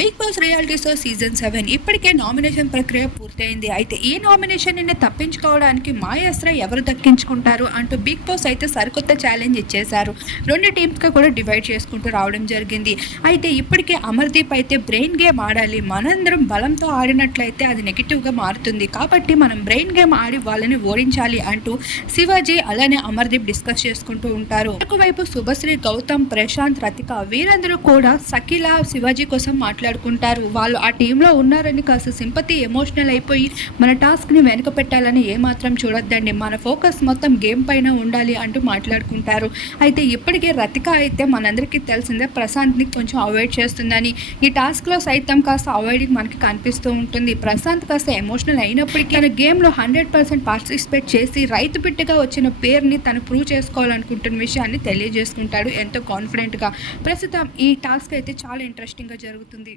Big Boss reality show season 7 ఇప్పటికే nomination ప్రక్రియ పూర్తయింది. అయితే ఈ నామినేషన్ ని తప్పించుకోవడానికి మాయాస్త్ర ఎవరు దక్కించుకుంటారు అంటూ బిగ్ బాస్ అయితే సరికొత్త ఛాలెంజ్ ఇచ్చేశారు. రెండు టీమ్స్ గా కూడా డివైడ్ చేసుకుంటూ రావడం జరిగింది. అయితే ఇప్పటికే అమర్దీప్ అయితే బ్రెయిన్ గేమ్ ఆడాలి, మనందరం బలంతో ఆడినట్లయితే అది నెగిటివ్ గా మారుతుంది, కాబట్టి మనం బ్రెయిన్ గేమ్ ఆడి వాళ్ళని ఓడించాలి అంటూ శివాజీ అలానే అమర్దీప్ డిస్కస్ చేసుకుంటూ ఉంటారు. ఒకవైపు శుభశ్రీ, గౌతమ్, ప్రశాంత్, రతిక వీరందరూ కూడా సకిలా శివాజీ కోసం మాట్లాడుకుంటారు. వాళ్ళు ఆ టీంలో ఉన్నారని కాస్త సింపతి ఎమోషనల్ అయిపోయి మన టాస్క్ని వెనక పెట్టాలని ఏమాత్రం చూడొద్దండి, మన ఫోకస్ మొత్తం గేమ్ పైన ఉండాలి అంటూ మాట్లాడుకుంటారు. అయితే ఇప్పటికే రతిక అయితే మనందరికీ తెలిసిందే ప్రశాంత్ని కొంచెం అవాయిడ్ చేస్తుందని, ఈ టాస్క్లో సైతం కాస్త అవాయిడింగ్ మనకి కనిపిస్తూ ఉంటుంది. ప్రశాంత్ కాస్త ఎమోషనల్ అయినప్పటికీ తన గేమ్లో 100% పార్టిసిపేట్ చేసి రైతు బిడ్డగా వచ్చిన పేరుని తను ప్రూవ్ చేసుకోవాలనుకుంటున్న విషయాన్ని తెలియజేసుకుంటాడు ఎంతో కాన్ఫిడెంట్గా. ప్రస్తుతం ఈ టాస్క్ అయితే చాలా ఇంట్రెస్టింగ్గా జరుగుతుంది.